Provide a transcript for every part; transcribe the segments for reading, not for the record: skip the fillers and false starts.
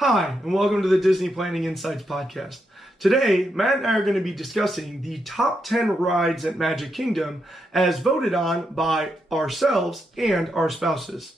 Hi, and welcome to the Disney Planning Insights podcast. Today, Matt and I are going to be discussing the top 10 rides at Magic Kingdom as voted on by ourselves and our spouses.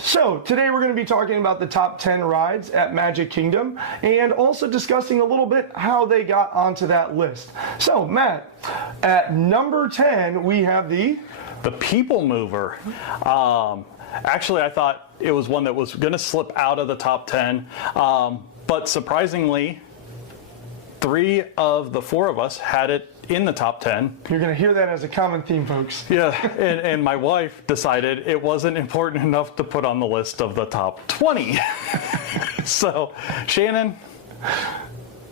So today we're going to be talking about the top 10 rides at Magic Kingdom and also discussing a little bit how they got onto that list. So Matt, at number 10 we have the People Mover. Actually, I thought it was one that was going to slip out of the top 10, but surprisingly, 3 of the 4 of us had it in the top 10. You're going to hear that as a common theme, folks. Yeah, and my wife decided it wasn't important enough to put on the list of the top 20. So, Shannon,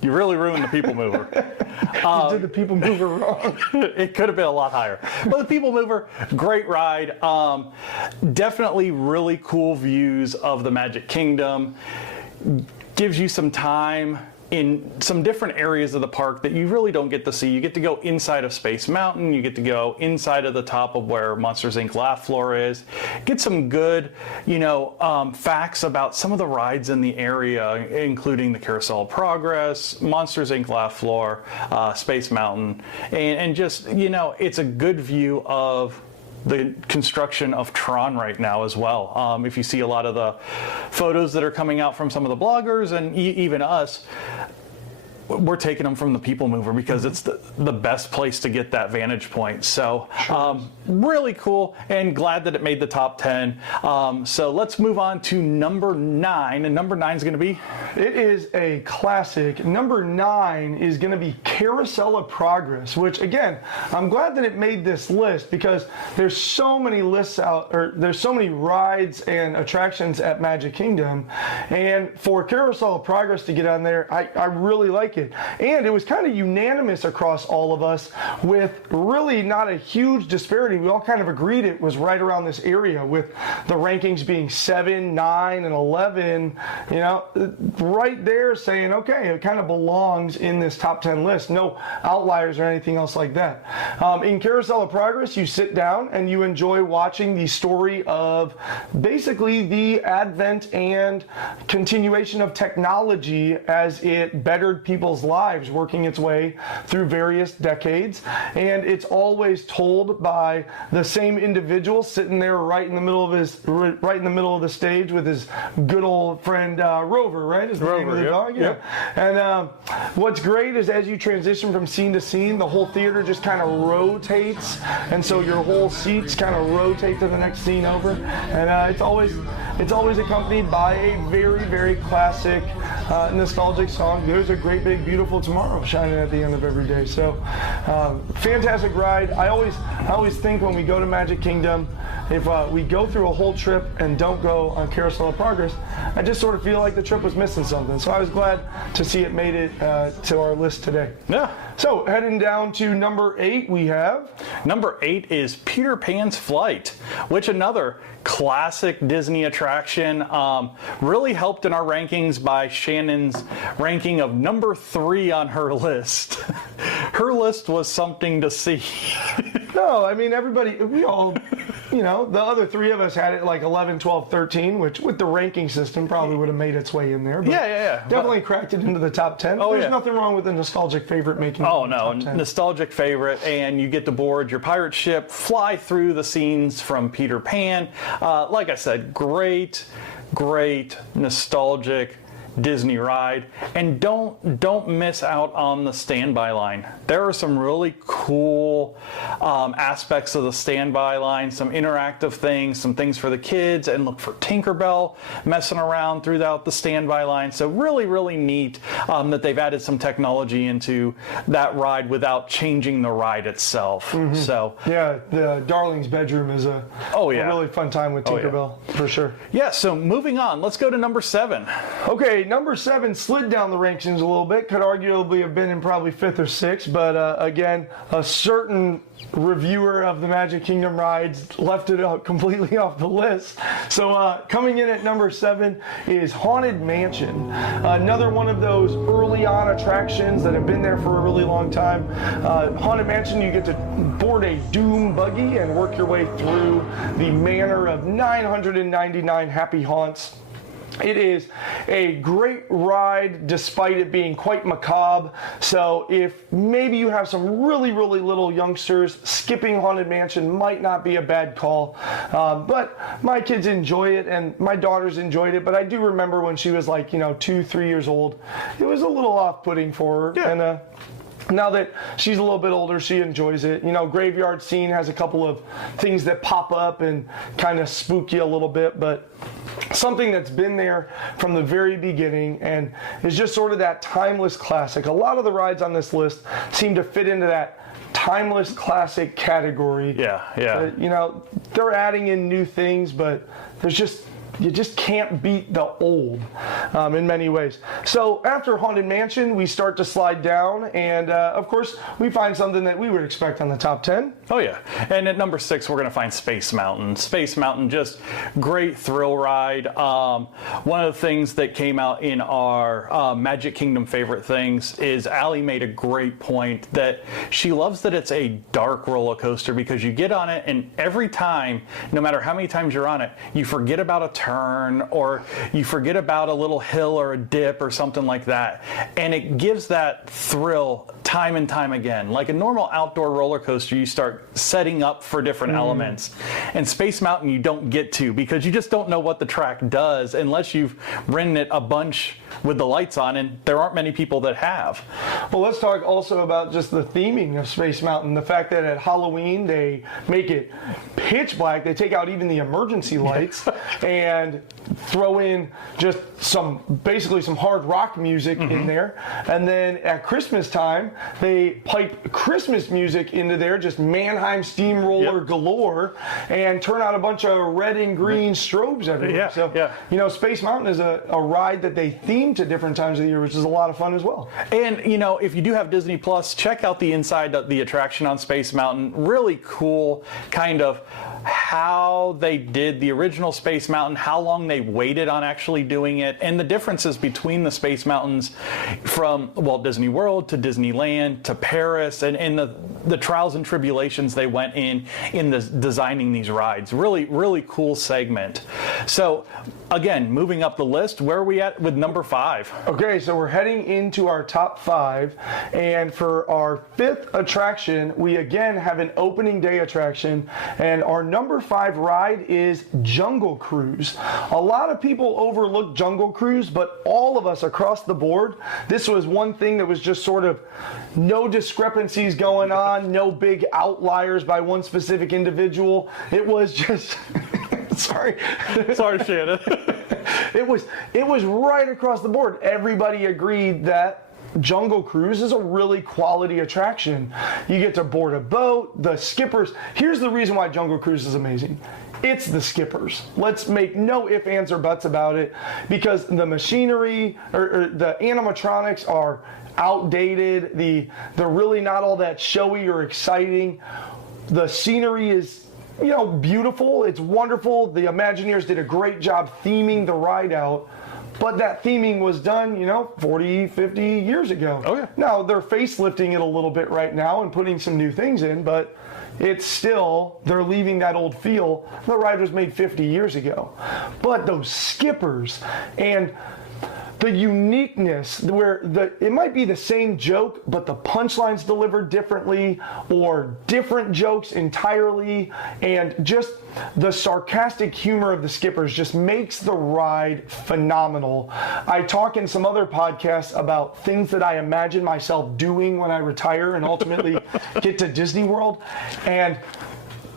you really ruined the People Mover. You did the People Mover wrong. It could have been a lot higher. But the People Mover, great ride. Definitely really cool views of the Magic Kingdom. Gives you some time in some different areas of the park that you really don't get to see. You get to go inside of Space Mountain, you get to go inside of the top of where Monsters, Inc. Laugh Floor is. Get some good, facts about some of the rides in the area, including the Carousel of Progress, Monsters, Inc. Laugh Floor, Space Mountain, and just, it's a good view of the construction of Tron right now as well. If you see a lot of the photos that are coming out from some of the bloggers and even us, we're taking them from the People Mover because it's the best place to get that vantage point. So really cool and glad that it made the top 10. So let's move on to number 9. And number 9 is going to be? It is a classic. Number 9 is going to be Carousel of Progress, which again, I'm glad that it made this list because there's so many lists out, or there's so many rides and attractions at Magic Kingdom. And for Carousel of Progress to get on there, I really like it. And it was kind of unanimous across all of us with really not a huge disparity. We all kind of agreed it was right around this area with the rankings being 7, 9, and 11, right there saying, okay, it kind of belongs in this top 10 list. No outliers or anything else like that. In Carousel of Progress, you sit down and you enjoy watching the story of basically the advent and continuation of technology as it bettered people's lives, working its way through various decades. And it's always told by the same individual sitting there right in the middle of the stage with his good old friend Rover, right? Is the name of the dog? Yeah. And what's great is as you transition from scene to scene, the whole theater just kind of rotates, and so your whole seats kind of rotate to the next scene over. And it's always accompanied by a very, very classic, nostalgic song. There's a great big beautiful tomorrow shining at the end of every day. So fantastic ride. I always think when we go to Magic Kingdom, if we go through a whole trip and don't go on Carousel of Progress, I just sort of feel like the trip was missing something. So I was glad to see it made it to our list today. Yeah. So heading down to number 8, we have? Number 8 is Peter Pan's Flight, which another classic Disney attraction. Really helped in our rankings by Shannon's ranking of number 3 on her list. Her list was something to see. No, I mean, we all, the other 3 of us had it like 11, 12, 13, which with the ranking system probably would have made its way in there. But yeah. Definitely cracked it into the top 10. There's nothing wrong with a nostalgic favorite making it into the top 10. Nostalgic favorite, and you get to board your pirate ship, fly through the scenes from Peter Pan. Like I said, great nostalgic Disney ride, and don't miss out on the standby line. There are some really cool aspects of the standby line, some interactive things, some things for the kids, and look for Tinkerbell messing around throughout the standby line. So really neat that they've added some technology into that ride without changing the ride itself. So yeah, the Darling's bedroom is a really fun time with Tinkerbell for sure. Yeah, so moving on, let's go to number 7. Okay, number 7 slid down the rankings a little bit. Could arguably have been in probably 5th or 6th, but again, a certain reviewer of the Magic Kingdom rides left it completely off the list. So coming in at number 7 is Haunted Mansion. Another one of those early on attractions that have been there for a really long time. Haunted Mansion, you get to board a Doom buggy and work your way through the manor of 999 happy haunts. It is a great ride despite it being quite macabre. So if maybe you have some really, really little youngsters, skipping Haunted Mansion might not be a bad call. But my kids enjoy it and my daughters enjoyed it. But I do remember when she was like, 2, 3 years old, it was a little off-putting for her. Yeah. And now that she's a little bit older, she enjoys it. Graveyard Scene has a couple of things that pop up and kind of spook you a little bit, but something that's been there from the very beginning and is just sort of that timeless classic. A lot of the rides on this list seem to fit into that timeless classic category. Yeah. They're adding in new things, but you just can't beat the old in many ways. So after Haunted Mansion, we start to slide down, and of course, we find something that we would expect on the top 10. Oh yeah, and at number 6, we're going to find Space Mountain. Space Mountain, just great thrill ride. One of the things that came out in our Magic Kingdom favorite things is Allie made a great point that she loves that it's a dark roller coaster because you get on it, and every time, no matter how many times you're on it, you forget about a turn or you forget about a little hill or a dip or something like that, and it gives that thrill time and time again. Like a normal outdoor roller coaster, you start setting up for different elements, and Space Mountain you don't get to because you just don't know what the track does unless you've ridden it a bunch with the lights on, and there aren't many people that have. Well, let's talk also about just the theming of Space Mountain. The fact that at Halloween they make it pitch black, they take out even the emergency lights and throw in just basically some hard rock music in there. And then at Christmas time, they pipe Christmas music into there, just Mannheim Steamroller galore, and turn out a bunch of red and green strobes everywhere. Space Mountain is a ride that they theme to different times of the year, which is a lot of fun as well. And, if you do have Disney Plus, check out the inside of the attraction on Space Mountain. Really cool kind of how they did the original Space Mountain, how long they waited on actually doing it, and the differences between the Space Mountains from Walt Disney World to Disneyland to Paris, and the trials and tribulations they went in designing these rides. Really, really cool segment. So, again, moving up the list, where are we at with number 5? Okay, so we're heading into our top 5, and for our 5th attraction, we again have an opening day attraction, and our number 5 ride is Jungle Cruise. A lot of people overlook Jungle Cruise, but all of us across the board, this was one thing that was just sort of no discrepancies going on, no big outliers by one specific individual. It was just... Sorry, Shannon. It was right across the board. Everybody agreed that Jungle Cruise is a really quality attraction. You get to board a boat, the skippers. Here's the reason why Jungle Cruise is amazing. It's the skippers. Let's make no ifs, ands, or buts about it, because the machinery or the animatronics are outdated. They're really not all that showy or exciting. The scenery is beautiful. It's wonderful. The Imagineers did a great job theming the ride out. But that theming was done, 40, 50 years ago. Oh, yeah. Now, they're facelifting it a little bit right now and putting some new things in, but it's still, they're leaving that old feel. The ride was made 50 years ago. But those skippers and the uniqueness where it might be the same joke, but the punchlines delivered differently or different jokes entirely, and just the sarcastic humor of the skippers just makes the ride phenomenal. I talk in some other podcasts about things that I imagine myself doing when I retire and ultimately get to Disney World, and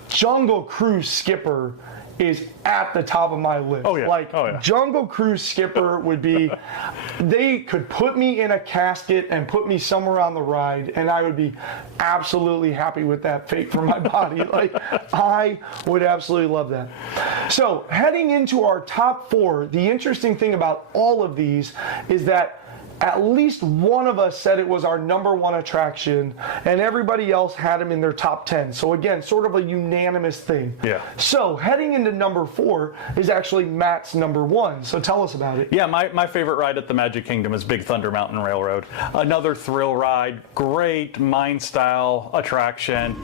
Jungle Cruise skipper is at the top of my list. Oh, yeah. Like, Oh, yeah. Jungle Cruise Skipper would be, they could put me in a casket and put me somewhere on the ride, and I would be absolutely happy with that fate for my body. Like, I would absolutely love that. So, heading into our top 4, the interesting thing about all of these is that at least one of us said it was our number 1 attraction, and everybody else had them in their top 10. So again, sort of a unanimous thing. Yeah. So heading into number 4 is actually Matt's number 1. So tell us about it. Yeah, my favorite ride at the Magic Kingdom is Big Thunder Mountain Railroad. Another thrill ride, great mine style attraction,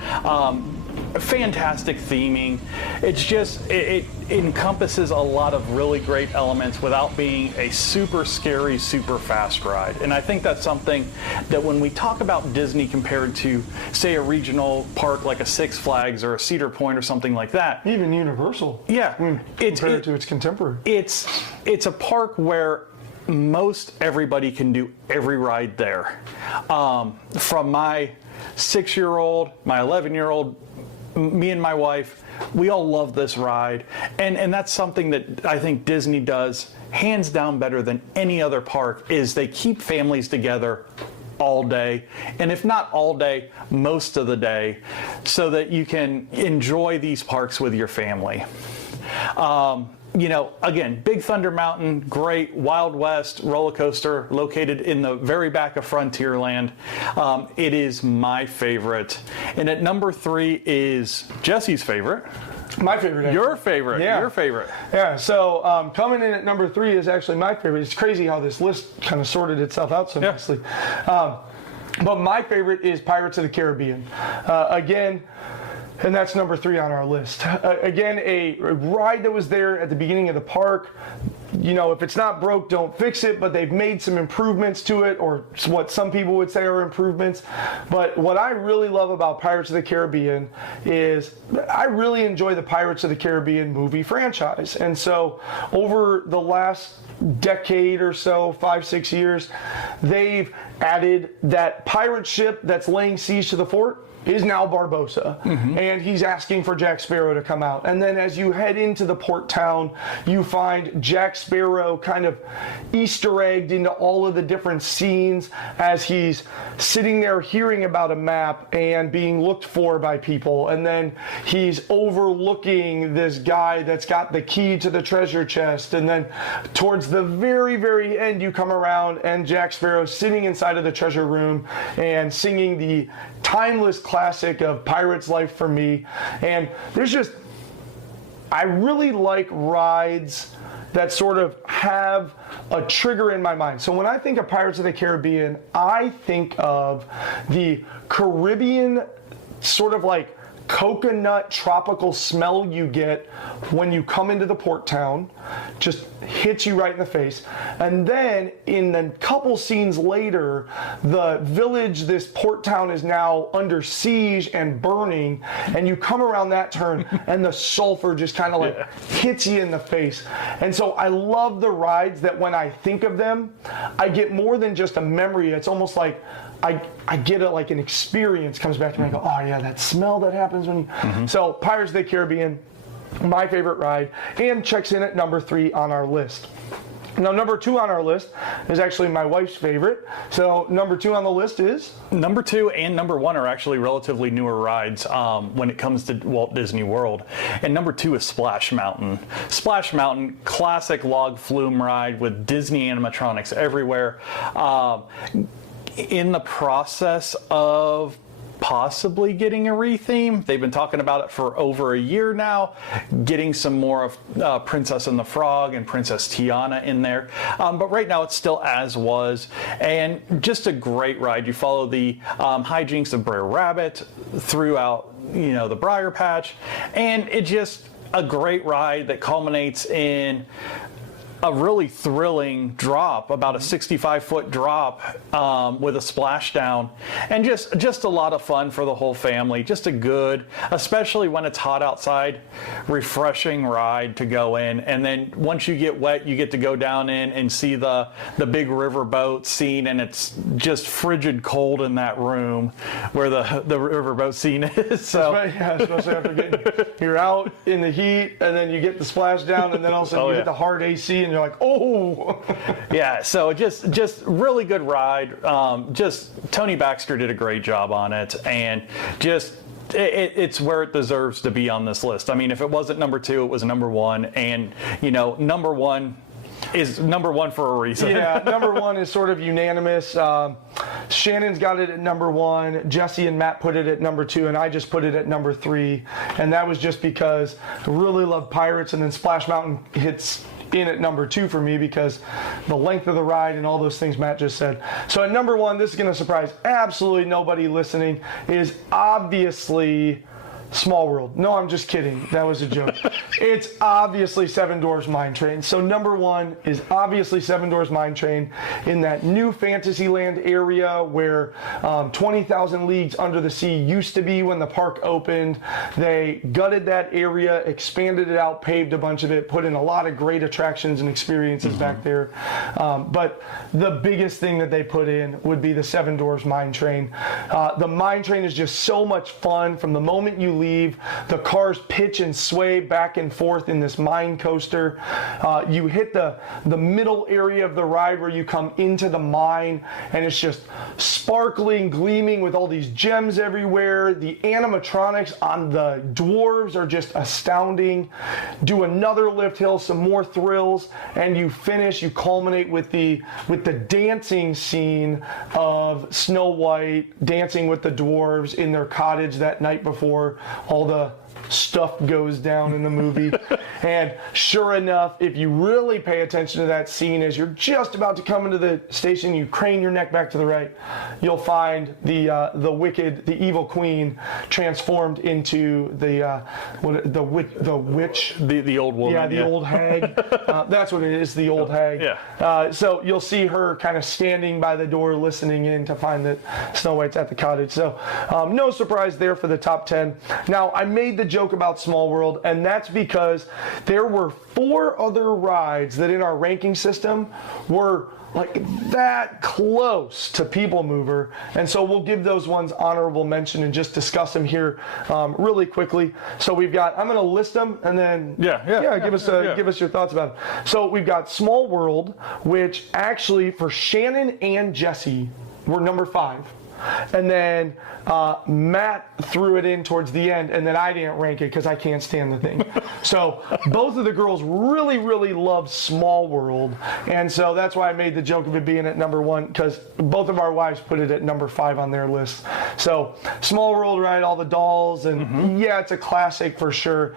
fantastic theming. It's just, it encompasses a lot of really great elements without being a super scary, super fast ride. And I think that's something that when we talk about Disney compared to, say, a regional park like a Six Flags or a Cedar Point or something like that. Even Universal. Yeah. Compared to its contemporary. It's a park where most everybody can do every ride there. From my 6-year-old, my 11-year-old, me and my wife, we all love this ride. And that's something that I think Disney does hands down better than any other park, is they keep families together all day, and if not all day, most of the day, so that you can enjoy these parks with your family. You know, again, Big Thunder Mountain, great Wild West roller coaster located in the very back of Frontierland. It is my favorite. And at number 3 is Jesse's favorite. My favorite. Your favorite. Yeah. Your favorite. Yeah, so coming in at number 3 is actually my favorite. It's crazy how this list kind of sorted itself out so nicely. But my favorite is Pirates of the Caribbean. Again, and that's number 3 on our list. Again, a ride that was there at the beginning of the park. You know, if it's not broke, don't fix it, but they've made some improvements to it, or what some people would say are improvements. But what I really love about Pirates of the Caribbean is I really enjoy the Pirates of the Caribbean movie franchise. And so over the last decade or so, 5-6 years, they've added that pirate ship that's laying siege to the fort is now Barbossa, and he's asking for Jack Sparrow to come out. And then as you head into the port town, you find Jack Sparrow kind of Easter egged into all of the different scenes as he's sitting there hearing about a map and being looked for by people. And then he's overlooking this guy that's got the key to the treasure chest. And then towards the very, very end, you come around and Jack Sparrow's sitting inside of the treasure room and singing the timeless classic of Pirate's Life for Me. And there's just, I really like rides that sort of have a trigger in my mind. So when I think of Pirates of the Caribbean, I think of the Caribbean sort of like coconut tropical smell you get when you come into the port town, just hits you right in the face. And then in a couple scenes later, the village, this port town, is now under siege and burning, and you come around that turn and the sulfur just kind of like hits you in the face. And so I love the rides that when I think of them, I get more than just a memory. It's almost like I get it, like an experience comes back to me. I go, oh yeah, that smell that happens when you... So Pirates of the Caribbean, my favorite ride, and checks in at number 3 on our list. Now, number 2 on our list is actually my wife's favorite. So number 2 on the list is? Number 2 and number 1 are actually relatively newer rides when it comes to Walt Disney World. And number 2 is Splash Mountain. Splash Mountain, classic log flume ride with Disney animatronics everywhere. In the process of possibly getting a retheme. They've been talking about it for over a year now, getting some more of Princess and the Frog and Princess Tiana in there. But right now it's still as was, and just a great ride. You follow the hijinks of Brer Rabbit throughout, you know, the Briar Patch, and it just a great ride that culminates in a really thrilling drop, about a 65-foot drop with a splashdown, and just a lot of fun for the whole family. Just a good, especially when it's hot outside, refreshing ride to go in. And then once you get wet, you get to go down in and see the big riverboat scene, and it's just frigid cold in that room where the riverboat scene is. So Yeah, especially after you're out in the heat, and then you get the splashdown, and then all of a sudden you get the hard AC, and you're like, oh. yeah, so just really good ride. Just Tony Baxter did a great job on it, and just it's where it deserves to be on this list. I mean, if it wasn't number 2, it was number 1, and number 1 is number 1 for a reason. Yeah, number 1 is sort of unanimous. Shannon's got it at number 1. Jesse and Matt put it at number 2, and I just put it at number 3. And that was just because I really love Pirates, and then Splash Mountain hits in at number 2 for me because the length of the ride and all those things Matt just said. So at number 1, this is going to surprise absolutely nobody listening, is obviously Small World. No, I'm just kidding. That was a joke. It's obviously Seven Dwarfs Mine Train. So number 1 is obviously Seven Dwarfs Mine Train in that new Fantasyland area where 20,000 Leagues Under the Sea used to be when the park opened. They gutted that area, expanded it out, paved a bunch of it, put in a lot of great attractions and experiences back there. But the biggest thing that they put in would be the Seven Dwarfs Mine Train. The mine train is just so much fun from the moment you leave. The cars pitch and sway back and forth in this mine coaster. You hit the middle area of the ride where you come into the mine, and it's just sparkling, gleaming with all these gems everywhere. The animatronics on the dwarves are just astounding. Do another lift hill, some more thrills, and you culminate with the dancing scene of Snow White dancing with the dwarves in their cottage that night before all the stuff goes down in the movie. And sure enough, if you really pay attention to that scene as you're just about to come into the station, you crane your neck back to the right, you'll find the evil queen transformed into the witch, the old woman. Yeah, the old hag. That's what it is, the old hag. Yeah. So you'll see her kind of standing by the door listening in to find that Snow White's at the cottage. So no surprise there for the top 10. Now, I made the joke about Small World, and that's because there were 4 other rides that in our ranking system were like that close to People Mover, and so we'll give those ones honorable mention and just discuss them here really quickly. So we've got, I'm going to list them, and then give us your thoughts about it. So we've got Small World, which actually for Shannon and Jesse were number 5. And then Matt threw it in towards the end, and then I didn't rank it because I can't stand the thing. So both of the girls really, really love Small World, and so that's why I made the joke of it being at number 1, because both of our wives put it at number 5 on their list. So Small World ride, all the dolls, and yeah, it's a classic for sure.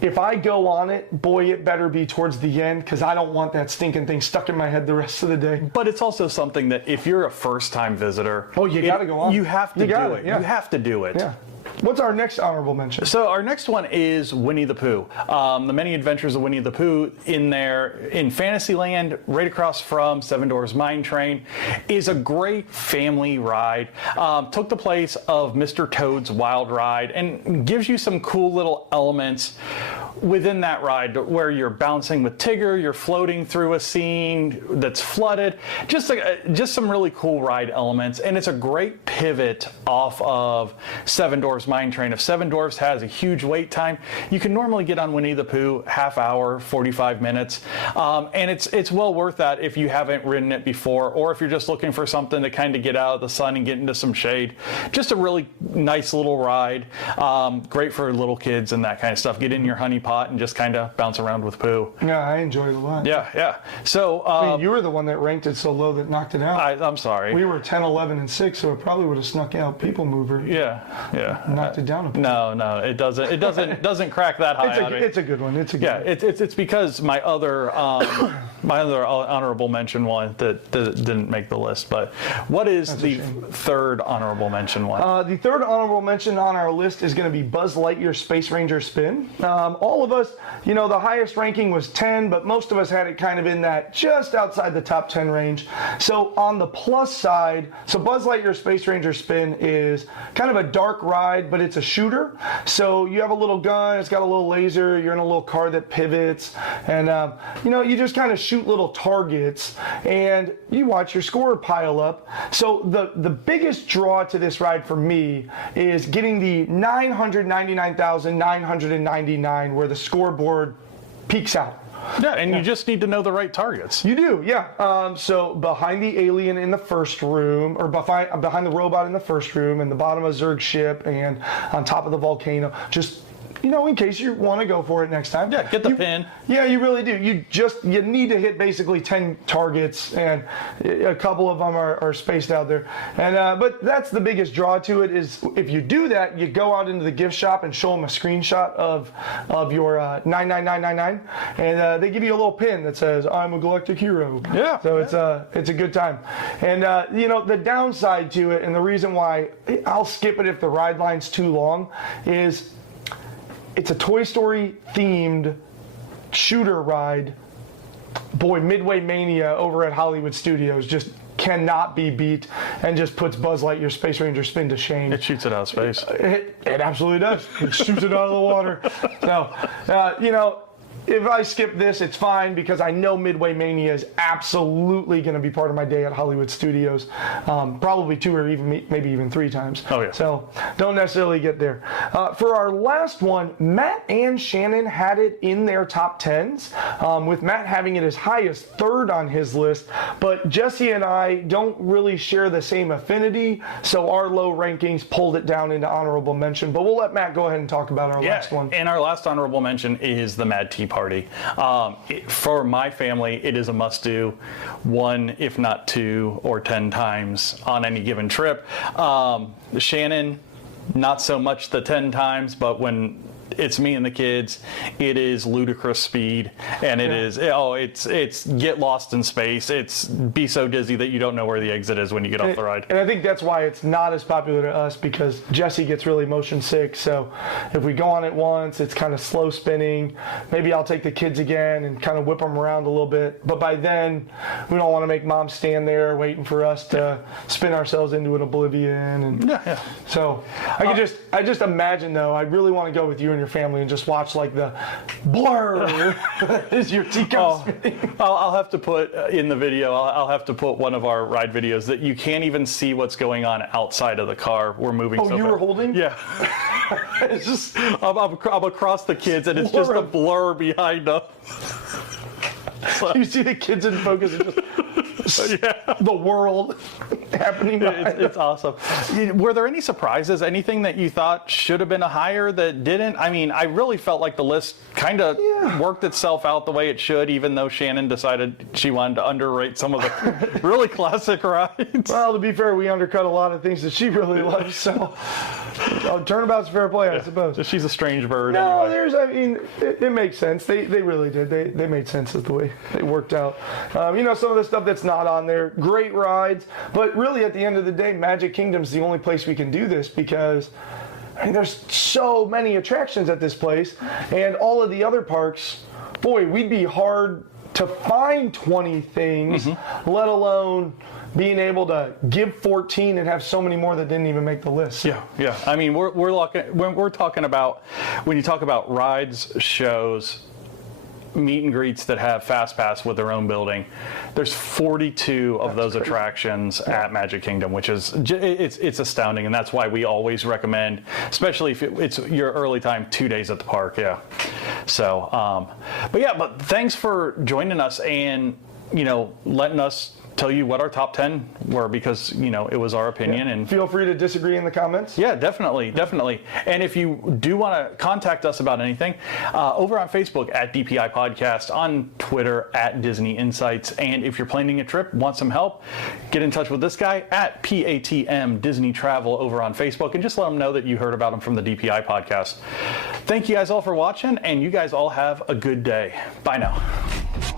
If I go on it, boy, it better be towards the end, because I don't want that stinking thing stuck in my head the rest of the day. But it's also something that if you're a first-time visitor, you got to go on. You have to do it. Yeah. You have to do it. Yeah. What's our next honorable mention? So our next one is Winnie the Pooh. The Many Adventures of Winnie the Pooh in Fantasyland, right across from Seven Dwarfs Mine Train, is a great family ride. Took the place of Mr. Toad's Wild Ride and gives you some cool little elements within that ride where you're bouncing with Tigger, you're floating through a scene that's flooded, just some really cool ride elements, and it's a great pivot off of Seven Dwarfs Mine Train. If Seven Dwarfs has a huge wait time, you can normally get on Winnie the Pooh half hour, 45 minutes, and it's well worth that if you haven't ridden it before, or if you're just looking for something to kind of get out of the sun and get into some shade. Just a really nice little ride, great for little kids and that kind of stuff. Get in your honey pot and just kind of bounce around with Pooh. Yeah, I enjoyed it a lot. Yeah. So I mean, you were the one that ranked it so low that knocked it out. I'm sorry. We were 10, 11, and 6, so it probably would have snuck out People Mover. Yeah. Knocked it down a bit. No, it doesn't. It doesn't crack that high. It's a good one. It's a good one. It's because my other honorable mention one that didn't make the list. But what is the third honorable mention one? The third honorable mention on our list is going to be Buzz Lightyear Space Ranger Spin. all of us, you know, the highest ranking was 10, but most of us had it kind of in that just outside the top 10 range. So on the plus side, so Buzz Lightyear Space Ranger Spin is kind of a dark ride, but it's a shooter. So you have a little gun, it's got a little laser, you're in a little car that pivots, and you know, you just kind of shoot little targets and you watch your score pile up. So the biggest draw to this ride for me is getting the 999,999 where the scoreboard peaks out. Yeah, and you just need to know the right targets. You do, yeah. So behind the alien in the first room, or behind the robot in the first room, and the bottom of Zurg's ship, and on top of the volcano, just, you know, in case you want to go for it next time. Yeah, get the pin. Yeah, you really do. You need to hit basically 10 targets, and a couple of them are spaced out there. And but that's the biggest draw to it is if you do that, you go out into the gift shop and show them a screenshot of your 99999, and they give you a little pin that says "I'm a galactic hero." Yeah. So it's a good time. And you know, the downside to it, and the reason why I'll skip it if the ride line's too long, is it's a Toy Story themed shooter ride. Boy, Midway Mania over at Hollywood Studios just cannot be beat, and just puts Buzz Lightyear Space Ranger Spin to shame. It shoots it out of space. It absolutely does. It shoots it out of the water. So, you know, if I skip this, it's fine because I know Midway Mania is absolutely going to be part of my day at Hollywood Studios, probably 2 or even maybe even 3 times. Oh yeah. So don't necessarily get there. For our last one, Matt and Shannon had it in their top 10s, with Matt having it as high as 3rd on his list, but Jesse and I don't really share the same affinity, so our low rankings pulled it down into honorable mention. But we'll let Matt go ahead and talk about our last one. And our last honorable mention is the Mad Tea Party. For my family, it is a must-do, 1, if not 2 or 10 times on any given trip. Shannon, not so much the 10 times, but when it's me and the kids, it is ludicrous speed, and it is it's get lost in space. It's be so dizzy that you don't know where the exit is when you get off the ride. And I think that's why it's not as popular to us, because Jesse gets really motion sick. So if we go on it once, it's kind of slow spinning. Maybe I'll take the kids again and kind of whip them around a little bit. But by then, we don't want to make mom stand there waiting for us to spin ourselves into an oblivion. And so I just imagine, though, I really want to go with you and your family and just watch like the blur as your teacup spinning. I'll have to put in the video, I'll have to put one of our ride videos that you can't even see what's going on outside of the car. We're moving so fast. You were holding? Yeah. It's just, I'm across the kids, and it's just a blur behind them. You see the kids in focus and just the world happening behind it's awesome. Were there any surprises? Anything that you thought should have been a higher that didn't? I mean, I really felt like the list kind of worked itself out the way it should, even though Shannon decided she wanted to underrate some of the really classic rides. Well, to be fair, we undercut a lot of things that she really loves, so turnabout's fair play, I suppose. She's a strange bird. No, anyway. it makes sense. They really did. They made sense of the way it worked out. You know, some of the stuff that's not on there, great rides, but really at the end of the day, Magic Kingdom's the only place we can do this, because I mean, there's so many attractions at this place, and all of the other parks, boy, we'd be hard to find 20 things, let alone being able to give 14 and have so many more that didn't even make the list. Yeah. I mean, we're talking about, when you talk about rides, shows, meet and greets that have Fast Pass with their own building, there's 42 of those attractions at Magic Kingdom, which is it's astounding, and that's why we always recommend, especially if it's your early time, 2 days at the park. So but thanks for joining us and, you know, letting us tell you what our top 10 were, because, you know, it was our opinion. And feel free to disagree in the comments. Yeah, definitely. And if you do want to contact us about anything, over on Facebook at DPI Podcast, on Twitter at Disney Insights, and if you're planning a trip, want some help, get in touch with this guy at PATM Disney Travel over on Facebook, and just let him know that you heard about him from the DPI Podcast. Thank you guys all for watching, and you guys all have a good day. Bye now.